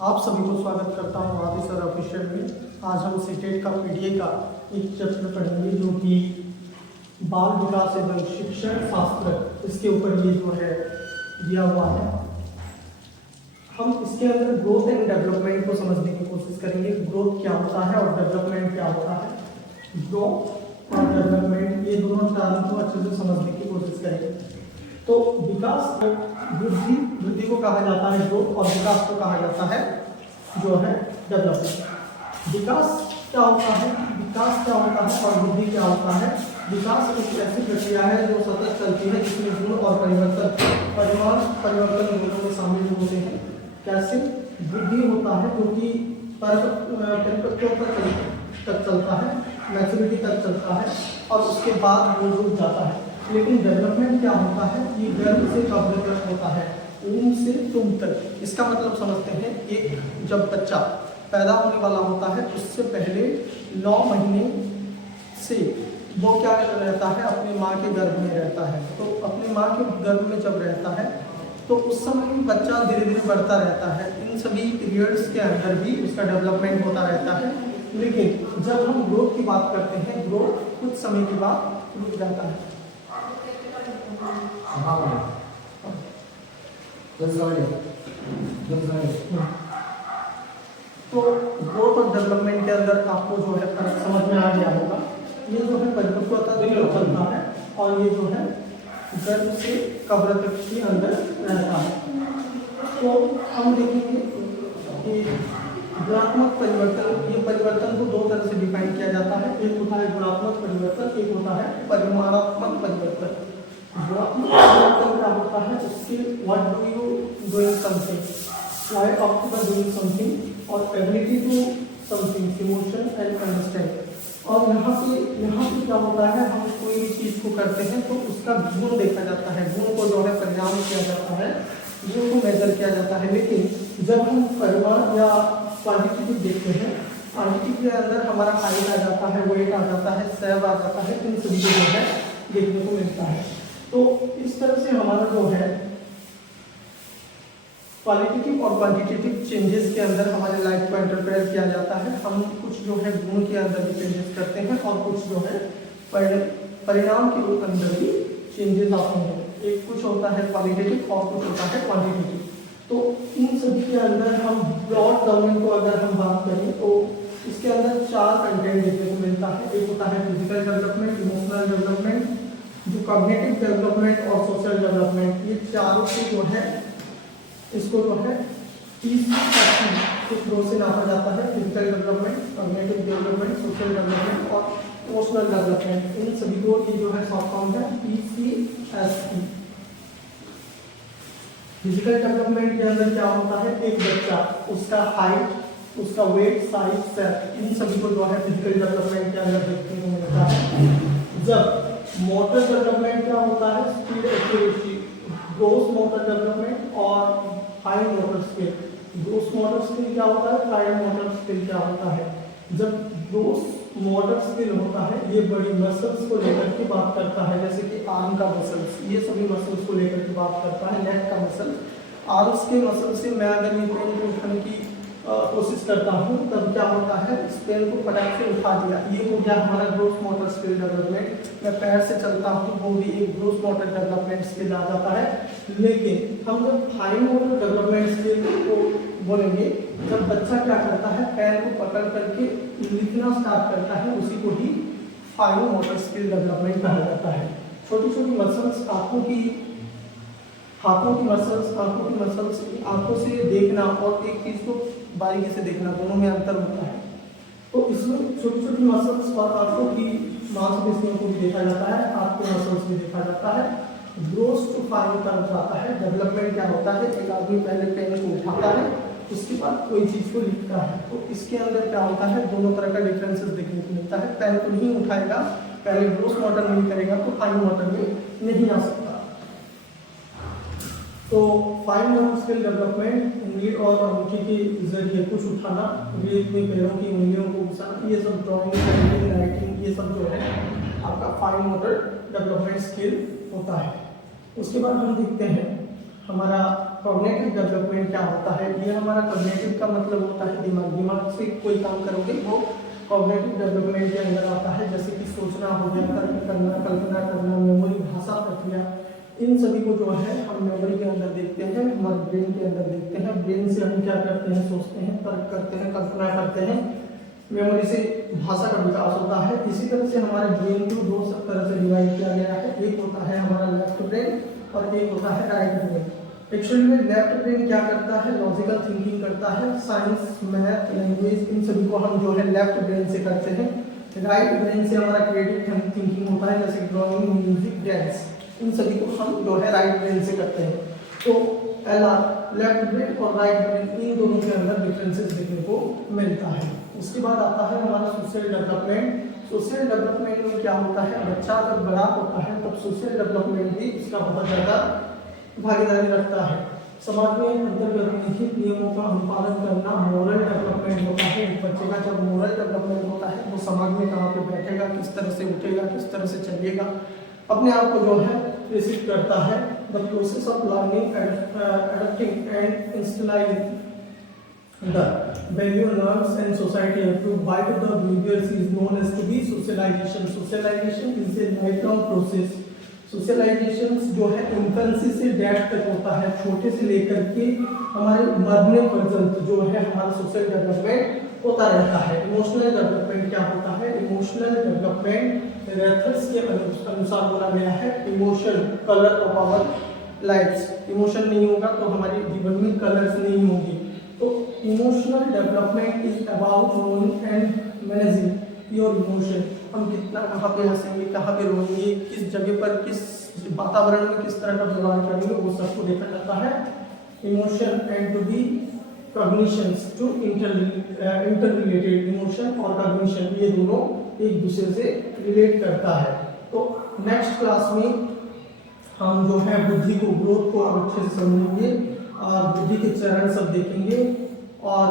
आप सभी को स्वागत करता हूँ आदि सर ऑफिशियल में। आज हम सीटेट का पीडीए का एक चैप्टर पढ़ेंगे जो कि बाल विकास एवं शिक्षण शास्त्र, इसके ऊपर ये जो है दिया हुआ है। हम इसके अंदर ग्रोथ एंड डेवलपमेंट को समझने की कोशिश करेंगे। ग्रोथ क्या होता है और डेवलपमेंट क्या होता है। ग्रोथ और डेवलपमेंट ये दोनों टर्म को अच्छे से समझने की कोशिश करेंगे। तो विकास वृद्धि को कहा जाता है ग्रोथ, और विकास को कहा जाता है जो है डेवलपमेंट। विकास क्या होता है, विकास क्या होता है और वृद्धि क्या होता है। विकास एक ऐसी प्रक्रिया है जो सतत चलती है, जिसमें गुण और परिवर्तन दोनों में शामिल होते हैं। कैसे वृद्धि होता है जो कि परिपक्वता तक चलता है, मैच्योरिटी तक चलता है और उसके बाद वो रुक जाता है। लेकिन डेवलपमेंट क्या होता है, ये गर्भ से कब्र तक होता है, ऊन से तुम तक। इसका मतलब समझते हैं, एक जब बच्चा पैदा होने वाला होता है उससे पहले 9 महीने से वो क्या रहता है, अपनी माँ के गर्भ में रहता है। तो अपनी माँ के गर्भ में जब रहता है तो उस समय बच्चा धीरे धीरे बढ़ता रहता है। इन सभी पीरियड्स के अंदर भी उसका डेवलपमेंट होता रहता है। लेकिन जब हम ग्रोथ की बात करते हैं, ग्रोथ कुछ समय के बाद रुक जाता है। तो ग्रोथ और डेवलपमेंट के अंदर आपको जो है फर्क समझ में आ गया होगा। ये जो है परिपक्वता चलता है और ये जो है गर्भ से कब्र तक के अंदर रहता है। तो हम देखेंगे कि गुणात्मक परिवर्तन, ये परिवर्तन को 2 तरह से डिफाइन किया जाता है। एक होता है गुणात्मक परिवर्तन, एक होता है परिमाणात्मक परिवर्तन। गुणात्मक परिवर्तन क्या होता है, उससे what do you doing something, why optical doing something और ability to something, emotion and understand. और यहाँ पे क्या होता है, हम कोई भी चीज़ को करते हैं तो उसका गुण देखा जाता है, गुण को जो है परिणाम किया जाता है, गुण को मेजर किया जाता है। लेकिन जब हम परिमाण या क्वांटिटेटिव देखते हैं, क्वांटिटी के अंदर हमारा हाइट आ जाता है, वेट आ जाता है, सैब आ जाता है, इन सभी को जो है देखने को मिलता है। तो इस तरह से हमारा जो है क्वालिटेटिव और क्वांटिटेटिव चेंजेस के अंदर हमारे लाइफ को इंटरप्रेट किया जाता है। हम कुछ जो है गुण के अंदर भी चेंजेस करते हैं और कुछ जो है परिणाम के अंदर भी चेंजेस आते हैं। एक कुछ होता है क्वालिटेटिव और कुछ होता है क्वांटिटेटिव। तो इन सभी के अंदर हम ब्रॉड टर्म को अगर हम बात करें तो इसके अंदर 4 कंटेंट देखने को मिलता है। एक होता है फिजिकल डेवलपमेंट, इमोशनल डेवलपमेंट, जो कॉग्निटिव डेवलपमेंट और सोशल डेवलपमेंट। ये चारों से जो है इसको जो है कुछ 2 से नापा जाता है। Physical development, cognitive development, social development और इमोशनल डेवलपमेंट। इन सभी को ये जो है शॉर्ट फॉर्म है PCSE। फिजिकल डेवलपमेंट के अंदर क्या होता है, एक बच्चा, उसका हाइट, उसका वेट, साइज, सेट, इन सभी को जो है फिजिकल डेवलपमेंट के अंदर देखने को मिलता है। जब मोटर डेवलपमेंट क्या होता है, speed, accuracy, gross motor development और fine motor skill. Gross motor skill क्या होता है, फाइन मोटर स्किल क्या होता है। जब ग्रोस मोटर स्किल होता है, ये बड़ी मसल्स को लेकर के बात करता है, जैसे कि आर्म का मसल्स, ये सभी मसल्स को लेकर के बात करता है। नेक का मसल, आर्म्स के मसल से मैं अगर ये पेन को उठाने की कोशिश करता हूँ तब क्या होता है, इस पेन को फटाक से उठा दिया, ये हो गया हमारा ग्रोस मोटर स्किल डेवलपमेंट। मैं पैर से चलता हूँ, वो भी एक ग्रोस मोटर डेवलपमेंट स्किल आ जाता है। लेकिन हम जब फाइन मोटर डेवलपमेंट स्किल को बोलेंगे, जब बच्चा क्या करता है, पैर को पकड़ करके लिखना स्टार्ट करता है, उसी को ही फाइन मोटर स्किल डेवलपमेंट कहा जाता है। छोटी छोटी मसल्स, हाथों की मसल्स, आंखों से देखना और एक चीज को बारीकी से देखना, दोनों में अंतर होता है। तो इसमें छोटी छोटी मसल्स और आंखों की मांसपेशियों को भी देखा जाता है, हाथ के मसल्स भी देखा जाता है। ग्रोस टू फाइन तरफ जाता है। डेवलपमेंट क्या होता है, एक आदमी पहले पेन को उठाता है, उसके बाद कोई चीज को लिखता है। तो इसके अंदर क्या होता है, दोनों तरह का डिफरेंसेस देखने को मिलता है। पेन को नहीं उठाएगा, पहले ग्रोस मोटर में करेगा तो फाइन मोटर में नहीं आ सकता। तो फाइन मोटर स्किल डेवलपमेंट उंगली और अंगूठी के जरिए कुछ उठाना, रेत में पैरों की उंगलियों को घुसाना, ये सब ड्राइंग, राइटिंग, ये सब जो है आपका फाइन मोटर डेवलपमेंट स्किल होता है। उसके बाद हम देखते हैं हमारा कॉग्निटिव डेवलपमेंट क्या होता है। ये हमारा कॉग्निटिव का मतलब होता है दिमाग, दिमाग से कोई काम करोगे वो कॉग्निटिव डेवलपमेंट के अंदर आता है, जैसे कि सोचना हो गया, तर्क करना, कल्पना करना, मेमोरी, भाषा प्रक्रिया, इन सभी को जो है हम मेमोरी के अंदर देखते हैं, हमारे ब्रेन के अंदर देखते हैं। ब्रेन से हम क्या करते हैं, सोचते हैं, तर्क करते हैं, कल्पना करते हैं, मेमोरी से भाषा का विकास होता है। इसी तरह से हमारे ब्रेन को दो तरह से डिवाइड किया गया है, एक होता है हमारा लेफ्ट ब्रेन और एक होता है राइट ब्रेन। एक्चुअली में लेफ्ट ब्रेन क्या करता है, लॉजिकल थिंकिंग करता है, साइंस, मैथ, लैंग्वेज, इन सभी को हम जो है लेफ्ट ब्रेन से करते हैं। राइट ब्रेन से हमारा क्रिएटिव थिंकिंग होता है, जैसे ड्राइंग, म्यूजिक, डांस, इन सभी को हम जो है राइट ब्रेन से करते हैं। तो LR लेफ्ट ब्रेन और राइट ब्रेन इन दोनों के अंदर डिफरेंसेस देखने को मिलता है। उसके बाद आता है हमारा सोशल डेवलपमेंट। सोशल डेवलपमेंट में क्या होता है, बच्चा जब बड़ा होता है तब सोशल डेवलपमेंट भी उसका बहुत ज़्यादा भागीदारी रखता है। समाज में अंतर्गत निहित नियमों का अनुपालन करना मोरल डेवलपमेंट होता है। एक बच्चे का जब मोरल डेवलपमेंट होता है वो समाज में कहाँ पे बैठेगा, किस तरह से उठेगा, किस तरह से चलेगा, अपने आप को जो है प्रेसित करता है। The process of learning, adopting and internalising the value norms and society approved by the behaviors is known as to be socialization. Socialization is a lifelong process. Socialization जो है इन्फेंसी से डेथ तक होता है, छोटे से लेकर के हमारे मरने पर्यंत जो है हमारा सोशल डेवलपमेंट होता रहता है। इमोशनल डेवलपमेंट क्या होता है, इमोशनल डेवलपमेंट रेथर्स के अनुसार बोला गया है, emotion colour of our lifes. Emotion नहीं होगा तो हमारे जीवन में कलर्स नहीं होंगी। तो emotional development is about knowing and managing your emotion. हम कितना कहाँ पे हंसेंगे, कहाँ पे रोएंगे, किस जगह पर, किस वातावरण में किस तरह का व्यवहार करेंगे, वो सबको देखा जाता है। Emotion and to be cognitions, जो इंटररिलेटेड इमोशन और कॉग्निशन ये दोनों एक दूसरे से रिलेट करता है। तो नेक्स्ट क्लास में हम जो है बुद्धि को, ग्रोथ को अच्छे से समझेंगे और बुद्धि के चरण सब देखेंगे और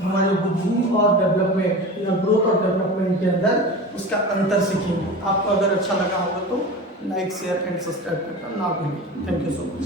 हमारे बुद्धि और डेवलपमेंट या ग्रोथ और डेवलपमेंट के अंदर उसका अंतर सीखेंगे। आपको अगर अच्छा लगा होगा तो लाइक, शेयर एंड सब्सक्राइब करना ना भूलिए। Thank you so much.